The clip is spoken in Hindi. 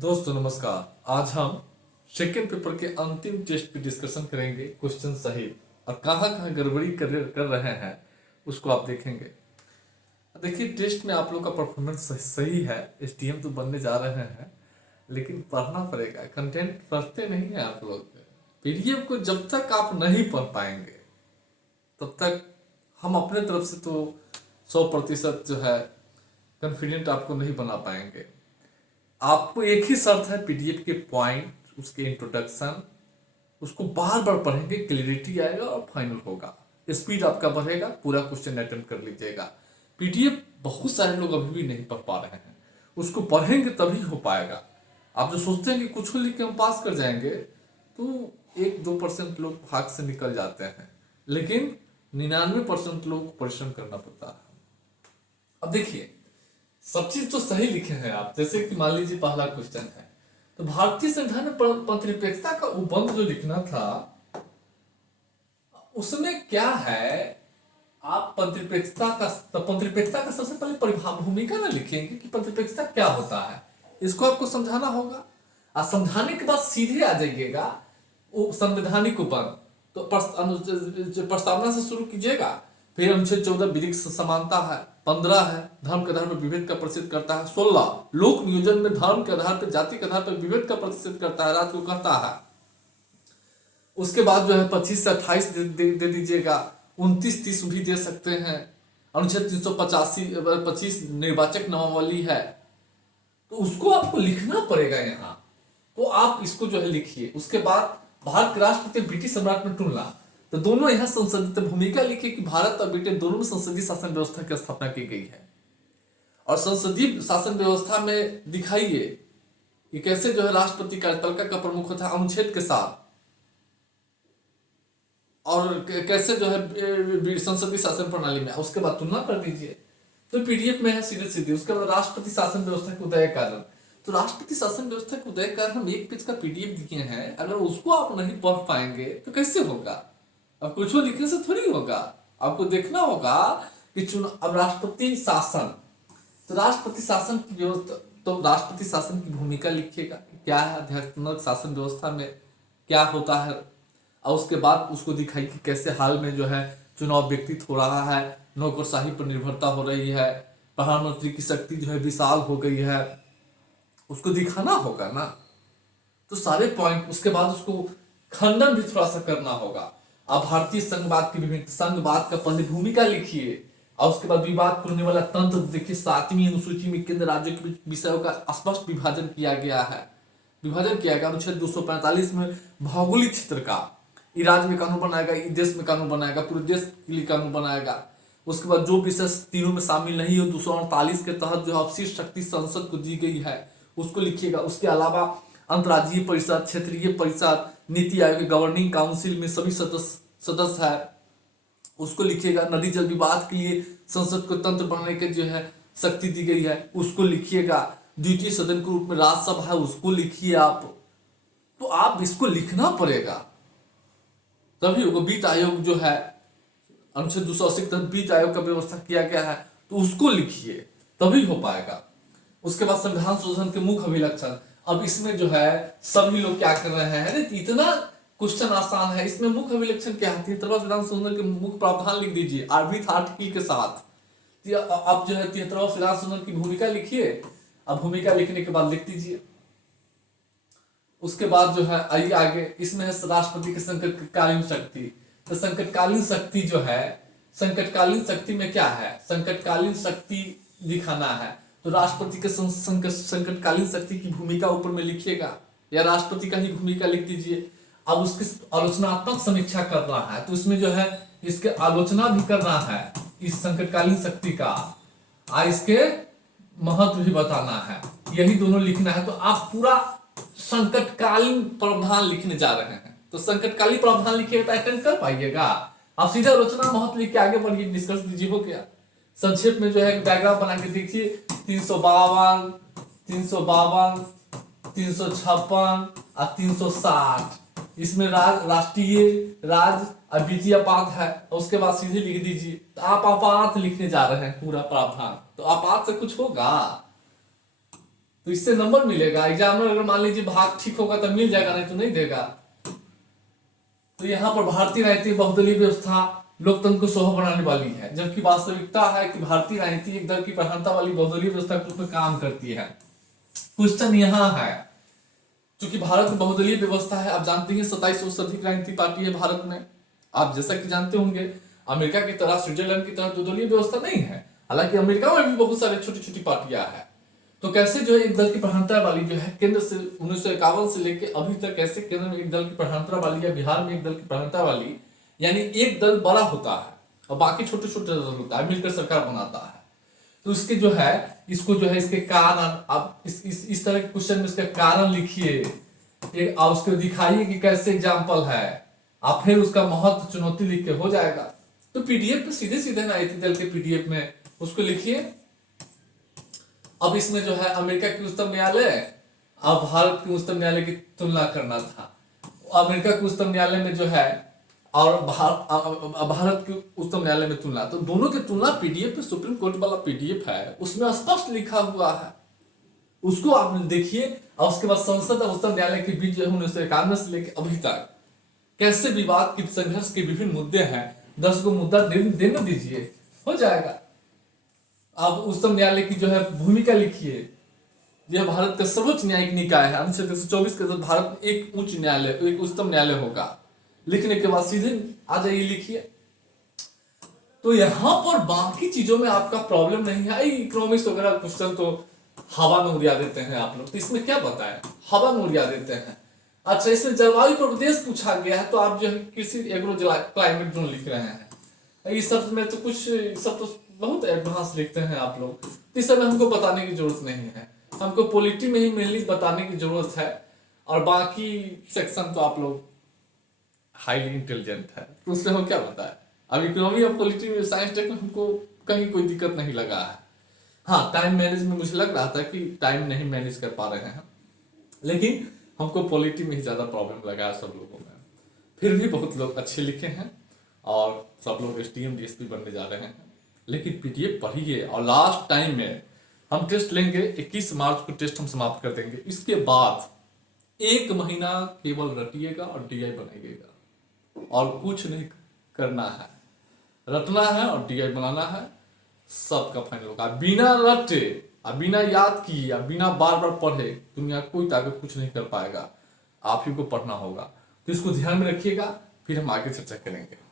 दोस्तों नमस्कार। आज हम सेकेंड पेपर के अंतिम टेस्ट पे डिस्कशन करेंगे क्वेश्चन सहित, और कहाँ कहाँ गड़बड़ी कर रहे हैं उसको आप देखेंगे। देखिए, टेस्ट में आप लोग का परफॉर्मेंस सही है, एसटीएम तो बनने जा रहे हैं, लेकिन पढ़ना पड़ेगा। कंटेंट पढ़ते नहीं हैं आप लोग। पीडीएफ को जब तक आप नहीं पढ़ पाएंगे तब तक हम अपने तरफ से तो 100% जो है कॉन्फिडेंट आपको नहीं बना पाएंगे। आपको एक ही शर्त है, पीडीएफ के पॉइंट, उसके इंट्रोडक्शन, उसको बार बार पढ़ेंगे, क्लियरिटी आएगा और फाइनल होगा। स्पीड आपका बढ़ेगा, पूरा क्वेश्चन अटेम्प्ट कर लीजिएगा। पीडीएफ बहुत सारे लोग अभी भी नहीं पढ़ पा रहे हैं, उसको पढ़ेंगे तभी हो पाएगा। आप जो सोचते हैं कि कुछ लिख के हम पास कर जाएंगे, तो 1-2% लोग भाग से निकल जाते हैं, लेकिन 99% लोग को परिश्रम करना पड़ता है। अब देखिए, सब चीज तो सही लिखे हैं आप। जैसे कि मान लीजिए पहला क्वेश्चन है, तो भारतीय संविधान में पंथनिरपेक्षता का उपबंध जो लिखना था, उसमें क्या है। आप पंथनिरपेक्षता का सबसे पहले भूमिका ना लिखेंगे कि पंथनिरपेक्षता क्या होता है, इसको आपको समझाना होगा। और समझाने के बाद सीधे आ जाइएगा संवैधानिक उपबंध। तो प्रस्तावना से शुरू कीजिएगा, फिर अनुच्छेद 14 विधिक समानता है, 15 है धर्म के आधार पर विभेद का प्रतिषेध करता है, 16 लोक नियोजन में धर्म के आधार पर, जाति के आधार पर विभेद का प्रतिषेध करता है, राज्य को कहता है। उसके बाद जो है 25 से 28 दे दीजिएगा, 29-30 भी दे सकते हैं। अनुच्छेद 385 निर्वाचक नामावली है, तो उसको आपको लिखना पड़ेगा यहाँ। तो आप इसको जो है लिखिए। उसके बाद भारत के राष्ट्रपति ब्रिटिश सम्राट में तुलना, तो दोनों यहाँ संसदीय भूमिका लिखिए कि भारत और ब्रिटेन दोनों में संसदीय शासन व्यवस्था की स्थापना की गई है, और संसदीय शासन व्यवस्था में दिखाइए कि कैसे जो है राष्ट्रपति कार्यपालिका का प्रमुख होता है अनुच्छेद के साथ, और कैसे जो है संसदीय शासन प्रणाली में। उसके बाद तुलना कर दीजिए, तो पीडीएफ में है सीधे सीधे। उसके बाद राष्ट्रपति शासन व्यवस्था के उदय कारण, तो राष्ट्रपति शासन व्यवस्था के उदय कारण हम एक पेज का पीडीएफ दिए हैं। अगर उसको आप नहीं पढ़ पाएंगे तो कैसे होगा। अब कुछ लिखने से थोड़ी होगा, आपको देखना होगा कि अब राष्ट्रपति शासन, तो राष्ट्रपति शासन की व्यवस्था, तो राष्ट्रपति शासन की भूमिका लिखिएगा, क्या है आध्यात्मिक शासन व्यवस्था में क्या होता है। और उसके बाद उसको दिखाई कि कैसे हाल में जो है चुनाव व्यतीत हो रहा है, नौकरशाही पर निर्भरता हो रही है, प्रधानमंत्री की शक्ति जो है विशाल हो गई है, उसको दिखाना होगा ना। तो सारे पॉइंट, उसके बाद उसको खंडन भी थोड़ा सा करना होगा। आप भारतीय संघवाद की विभिन्न संघवाद का पहले भूमिका लिखिए, और उसके बाद विवाद करने वाला तंत्र देखिए। 7वीं अनुसूची में केंद्र राज्यों के विषयों का स्पष्ट विभाजन किया गया है। अनुच्छेद 245 में भौगोलिक क्षेत्र का, ये राज्य में कानून बनाएगा, ये देश में कानून बनाएगा, पूरे देश के लिए कानून बनाएगा। उसके बाद जो विषय तीनों में शामिल नहीं हो, 248 के तहत जो अवशिष्ट शक्ति संसद को दी गई है, उसको लिखिएगा। उसके अलावा अंतर्राज्यीय परिषद, क्षेत्रीय परिषद, नीति आयोग के गवर्निंग काउंसिल में सभी सदस्य है, उसको लिखिएगा। नदी जल विवाद के लिए संसद को तंत्र बनाने के जो है शक्ति दी गई है, उसको लिखिएगा। द्वितीय सदन के रूप में राज्यसभा है, उसको लिखिए आप। तो आप इसको लिखना पड़ेगा, तभी होगा। वित्त आयोग जो है अनुच्छेद 280 के तहत वित्त आयोग का व्यवस्था किया गया है, तो उसको लिखिए, तभी हो पाएगा। उसके बाद संविधान शोधन के मुख्य अभिलक्षण, अब इसमें जो है सभी लोग क्या कर रहे हैं, इतना क्वेश्चन आसान है, इसमें मुख्य अभिलक्षण क्या है। 73वां संविधान शोधन के मुख्य प्रावधान लिख दीजिए विथ आर्टिकल के साथ। अब जो है 73वां संविधान शोधन की भूमिका लिखिए। अब भूमिका लिखने के बाद लिख दीजिए। उसके बाद जो है आइए आगे, इसमें है राष्ट्रपति की संकटकालीन शक्ति। तो संकटकालीन शक्ति जो है, संकटकालीन शक्ति में क्या है, संकटकालीन शक्ति दिखाना है, तो राष्ट्रपति के संकटकालीन शक्ति की भूमिका ऊपर में लिखिएगा, या राष्ट्रपति का ही भूमिका लिख दीजिए। अब उसकी आलोचनात्मक समीक्षा करना है, तो इसमें जो है इसके आलोचना भी करना है इस संकटकालीन शक्ति का, इसके महत्व भी बताना है, यही दोनों लिखना है। तो आप पूरा संकटकालीन प्रावधान लिखने जा रहे हैं, तो संकटकालीन प्रावधान लिखिएगा तो अटेंड कर पाइएगा। आप सीधा आलोचना महत्व लिख के आगे बढ़िए, डिस्कस दीजिए, हो गया। संक्षेप में जो है एक डायग्राम बना के देखिए, 352, 352, 356 और 360, इसमें राष्ट्रीय, राज्य और वित्तीय आपात है। उसके बाद सीधे लिख दीजिए। तो आप आपात लिखने जा रहे हैं पूरा प्रावधान, तो आपात से कुछ होगा। तो इससे नंबर मिलेगा। एग्जामिनर अगर मान लीजिए भाग ठीक होगा तो मिल जाएगा, नहीं तो नहीं देगा। तो यहाँ पर भारतीय राजनीतिक बहुदलीय व्यवस्था लोकतंत्र को शोभा बनाने वाली है, जबकि वास्तविकता है कि भारतीय राजनीति एक दल की प्रधानता वाली बहुदलीय व्यवस्था के रूप में काम करती है। क्वेश्चन यहाँ है, क्योंकि भारत में बहुदलीय व्यवस्था है, आप जानते हैं 2700 से अधिक राजनीतिक पार्टी है भारत में। आप जैसा कि जानते होंगे अमेरिका की तरह, स्विट्जरलैंड की तरह दो-दलीय व्यवस्था नहीं है, हालांकि अमेरिका में भी बहुत सारे छोटी छोटी पार्टियां हैं। तो कैसे जो है एक दल की प्रधानता वाली जो है केंद्र से 1951 से लेके अभी तक कैसे केंद्र में एक दल की प्रधानता वाली या बिहार में एक दल की प्रधानता वाली, यानी एक दल बड़ा होता है और बाकी छोटे छोटे दल होता है, मिलकर सरकार बनाता है। तो इसके जो है इसको जो है इसके कारण, आप इस तरह के क्वेश्चन में इसका कारण लिखिए और उसको दिखाइए कि कैसे एग्जाम्पल है, आप फिर उसका महत्व चुनौती लिख के हो जाएगा। तो पीडीएफ पे सीधे सीधे ना राजनीतिक दल के पीडीएफ में उसको लिखिए। अब इसमें जो है अमेरिका की उच्चतम न्यायालय और भारत के उच्चतम न्यायालय की तुलना करना था। अमेरिका के उच्चतम न्यायालय में जो है और भारत के उच्चतम न्यायालय में तुलना, तो दोनों की तुलना पीडीएफ पे, सुप्रीम कोर्ट वाला पीडीएफ है उसमें स्पष्ट लिखा हुआ है, उसको आप देखिए। और उसके बाद संसद और उच्चतम न्यायालय के बीच जो है 1991 से लेकर अभी तक कैसे विवाद की संघर्ष के विभिन्न मुद्दे हैं, 10 को मुद्दा देने दीजिए, हो जाएगा। आप उच्चतम न्यायालय की जो है भूमिका लिखिए। यह भारत का सर्वोच्च न्यायिक निकाय है, अनुच्छेद 124 के तहत भारत में एक उच्च न्यायालय, एक उच्चतम न्यायालय होगा। लिखने के बाद सीधे आ जाइए लिखिए। तो यहाँ पर बाकी चीजों में आपका प्रॉब्लम नहीं है। इकोनॉमिक्स वगैरह क्वेश्चन तो हवा में उड़ा देते हैं आप लोग, तो इसमें क्या बताएं, हवा में उड़ा देते हैं। अच्छा, इसमें जलवायु प्रदेश पूछा गया है, तो आप जो है कृषि एग्रो क्लाइमेट जोन लिख रहे हैं। इस सब में तो कुछ सब तो बहुत एडवांस लिखते हैं आप लोग, तो इस समय हमको बताने की जरूरत नहीं है, हमको पॉलिटी में ही मेनली बताने की जरूरत है। और बाकी सेक्शन तो आप लोग हाईली इंटेलिजेंट है, तो उसमें हम क्या बताएं। अब इकोनॉमी और पॉलिटी में साइंस टेक में हमको कहीं कोई दिक्कत नहीं लगा है। हाँ, टाइम मैनेज में मुझे लग रहा था कि टाइम नहीं मैनेज कर पा रहे हैं, लेकिन हमको पॉलिटी में ही ज्यादा प्रॉब्लम लगा है सब लोगों में। फिर भी बहुत लोग अच्छे लिखे हैं और सब लोग एसडीएम डीएसपी बनने जा रहे हैं। लेकिन पीडीएफ पढ़िए और लास्ट टाइम में हम टेस्ट लेंगे, 21 मार्च को टेस्ट हम समाप्त कर देंगे। इसके बाद 1 महीना केवल रटिएगा और डीआई बनाइएगा और कुछ नहीं करना है, रटना है और डीआई बनाना है, सबका फाइनल होगा। बिना रटे, बिना याद किए, बिना बार बार पढ़े दुनिया कोई ताकत कुछ नहीं कर पाएगा, आप ही को पढ़ना होगा। तो इसको ध्यान में रखिएगा, फिर हम आगे चर्चा करेंगे।